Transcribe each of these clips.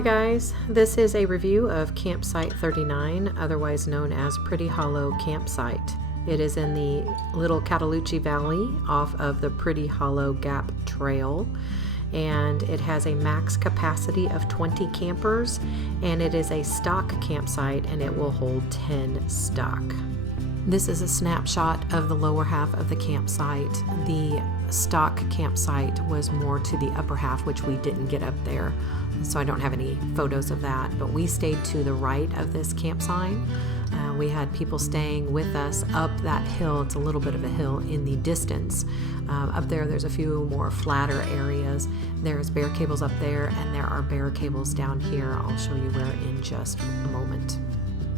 Hi guys, this is a review of Campsite 39, otherwise known as Pretty Hollow Campsite. It is in the Little Cataloochee Valley off of the Pretty Hollow Gap Trail, and it has a max capacity of 20 campers, and it is a stock campsite and it will hold 10 stock. This is a snapshot of the lower half of the campsite. The stock campsite was more to the upper half, which we didn't get up there, so I don't have any photos of that, but we stayed to the right of this campsite. We had people staying with us up that hill. It's a little bit of a hill in the distance. Up there's a few more flatter areas. There's bear cables up there, and there are bear cables down here. I'll show you where in just a moment.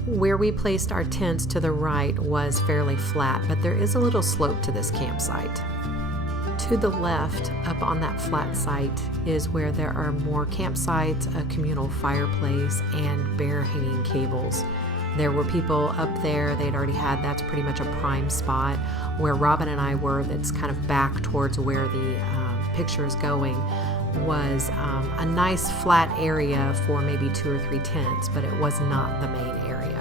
Where we placed our tents to the right was fairly flat, but there is a little slope to this campsite. To the left, up on that flat site, is where there are more campsites, a communal fireplace, and bear hanging cables. There were people up there, they'd already had, that's pretty much a prime spot. Where Robin and I were, that's kind of back towards where the picture is going, was a nice flat area for maybe 2 or 3 tents, but it was not the main area.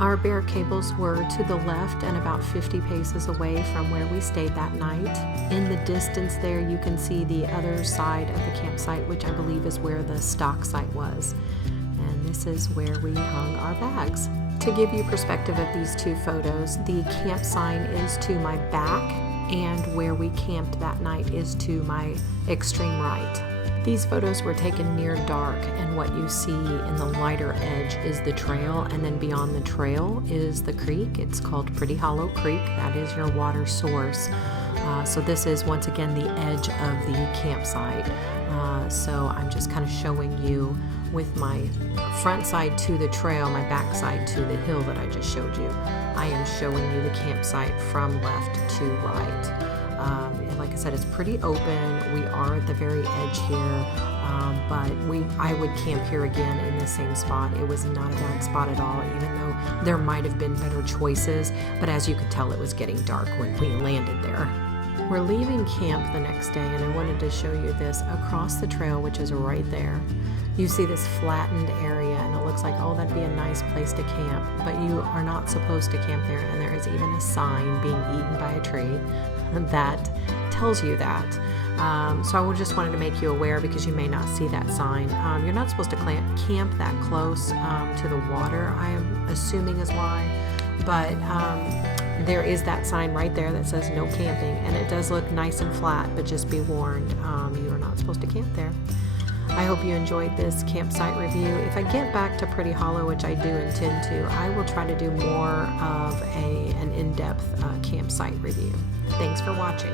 Our bear cables were to the left and about 50 paces away from where we stayed that night. In the distance there you can see the other side of the campsite, which I believe is where the stock site was. And this is where we hung our bags. To give you perspective of these two photos, the camp sign is to my back, and where we camped that night is to my extreme right. These photos were taken near dark, and what you see in the lighter edge is the trail, and then beyond the trail is the creek. It's called Pretty Hollow Creek. That is your water source. So this is once again the edge of the campsite. So I'm just kind of showing you with my front side to the trail, my back side to the hill that I just showed you. I am showing you the campsite from left to right. Like I said, it's pretty open. We are at the very edge here, but I would camp here again in the same spot. It was not a bad spot at all, even though there might have been better choices, but as you could tell, it was getting dark when we landed there. We're leaving camp the next day, and I wanted to show you this. Across the trail, which is right there, you see this flattened area, and it looks like, oh, that'd be a nice place to camp, but you are not supposed to camp there, and there is even a sign being eaten by a tree that tells you that. So I just wanted to make you aware, because you may not see that sign. You're not supposed to camp that close to the water, I am assuming is why, but there is that sign right there that says no camping, and it does look nice and flat, but just be warned, you are not supposed to camp there. I hope you enjoyed this campsite review. If I get back to Pretty Hollow, which I do intend to, I will try to do more of an in-depth campsite review. Thanks for watching.